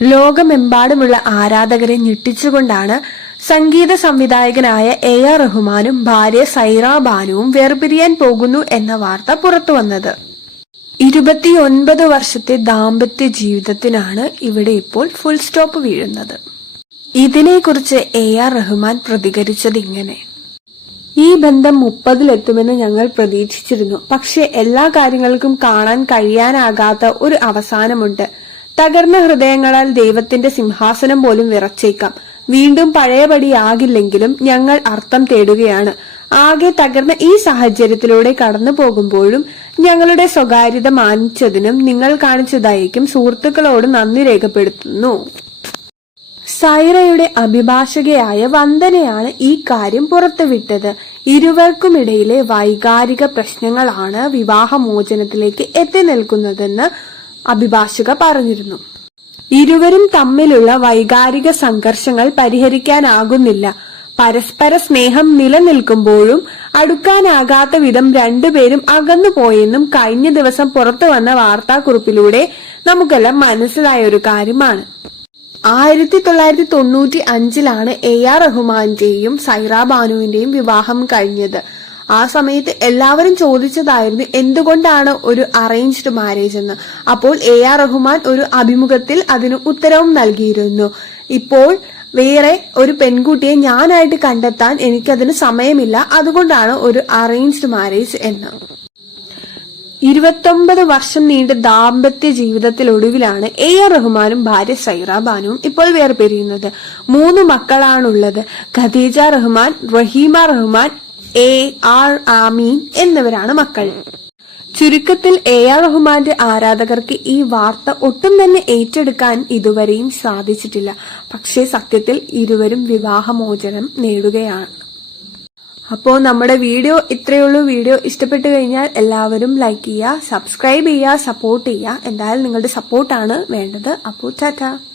ലോകമെമ്പാടുമുള്ള ആരാധകരെ ഞെട്ടിച്ചുകൊണ്ടാണ് സംഗീത സംവിധായകനായ എ ആർ റഹ്മാനും ഭാര്യ സൈറ ബാനുവും വേർപിരിയാൻ പോകുന്നു എന്ന വാർത്ത പുറത്തുവന്നത് ഇരുപത്തിയൊൻപത് വർഷത്തെ ദാമ്പത്യ ജീവിതത്തിനാണ് ഇവിടെ ഇപ്പോൾ ഫുൾ സ്റ്റോപ്പ് വീഴുന്നത്. ഇതിനെക്കുറിച്ച് എ ആർ റഹ്മാൻ പ്രതികരിച്ചത് ഇങ്ങനെ. ഈ ബന്ധം മുപ്പതിലെത്തുമെന്ന് ഞങ്ങൾ പ്രതീക്ഷിച്ചിരുന്നു. പക്ഷേ എല്ലാ കാര്യങ്ങൾക്കും കാണാൻ കഴിയാനാകാത്ത ഒരു അവസാനമുണ്ട്. തകർന്ന ഹൃദയങ്ങളാൽ ദൈവത്തിന്റെ സിംഹാസനം പോലും വിറച്ചേക്കാം. വീണ്ടും പഴയപടിയാകില്ലെങ്കിലും ഞങ്ങൾ അർത്ഥം തേടുകയാണ്. ആകെ തകർന്ന ഈ സാഹചര്യത്തിലൂടെ കടന്നു പോകുമ്പോഴും ഞങ്ങളുടെ സ്വകാര്യത മാനിച്ചതിനും നിങ്ങൾ കാണിച്ചതായിരിക്കും സുഹൃത്തുക്കളോട് നന്ദി രേഖപ്പെടുത്തുന്നു. സൈറയുടെ അഭിഭാഷകയായ വന്ദനയാണ് ഈ കാര്യം പുറത്തുവിട്ടത്. ഇരുവർക്കുമിടയിലെ വൈകാരിക പ്രശ്നങ്ങളാണ് വിവാഹമോചനത്തിലേക്ക് എത്തി നിൽക്കുന്നതെന്ന് അഭിഭാഷക പറഞ്ഞിരുന്നു. ഇരുവരും തമ്മിലുള്ള വൈകാരിക സംഘർഷങ്ങൾ പരിഹരിക്കാനാകുന്നില്ല. പരസ്പര സ്നേഹം നിലനിൽക്കുമ്പോഴും അടുക്കാനാകാത്ത വിധം രണ്ടുപേരും അകന്നുപോയെന്നും കഴിഞ്ഞ ദിവസം പുറത്തു വന്ന വാർത്താക്കുറിപ്പിലൂടെ നമുക്കെല്ലാം മനസ്സിലായ ഒരു കാര്യമാണ്. ആയിരത്തി തൊള്ളായിരത്തി തൊണ്ണൂറ്റി അഞ്ചിലാണ് എ ആർ റഹ്മാന്റെയും സൈറ ബാനുവിന്റെയും വിവാഹം കഴിഞ്ഞത്. ആ സമയത്ത് എല്ലാവരും ചോദിച്ചതായിരുന്നു എന്തുകൊണ്ടാണ് ഒരു അറേഞ്ച്ഡ് മാരേജ് എന്ന്. അപ്പോൾ എ ആർ റഹ്മാൻ ഒരു അഭിമുഖത്തിൽ അതിന് ഉത്തരവും നൽകിയിരുന്നു. ഇപ്പോൾ വേറെ ഒരു പെൺകുട്ടിയെ ഞാനായിട്ട് കണ്ടെത്താൻ എനിക്കതിന് സമയമില്ല. അതുകൊണ്ടാണ് ഒരു അറേഞ്ച്ഡ് മാരേജ് എന്ന്. ഇരുപത്തൊമ്പത് വർഷം നീണ്ട ദാമ്പത്യ ജീവിതത്തിലൊടുവിലാണ് എ ആർ റഹ്മാനും ഭാര്യ സൈറ ബാനുവും ഇപ്പോൾ വേർപിരിയുന്നത്. മൂന്ന് മക്കളാണുള്ളത്. ഖദീജ റഹ്മാൻ റഹീമ റഹ്മാൻ എ ആർ ആമീൻ എന്നിവരാണ് മക്കൾ. ചുരുക്കത്തിൽ എ ആർ റഹ്മാന്റെ ആരാധകർക്ക് ഈ വാർത്ത ഒട്ടും തന്നെ ഏറ്റെടുക്കാൻ ഇതുവരെയും സാധിച്ചിട്ടില്ല. പക്ഷേ സത്യത്തിൽ ഇരുവരും വിവാഹമോചനം നേടുകയാണ്. അപ്പോ നമ്മുടെ വീഡിയോ ഇത്രയുള്ളൂ വീഡിയോ ഇഷ്ടപ്പെട്ടു കഴിഞ്ഞാൽ എല്ലാവരും ലൈക്ക് ചെയ്യുക സബ്സ്ക്രൈബ് ചെയ്യുക സപ്പോർട്ട് ചെയ്യുക. എന്തായാലും നിങ്ങളുടെ സപ്പോർട്ടാണ് വേണ്ടത്. അപ്പോൾ ടാറ്റ.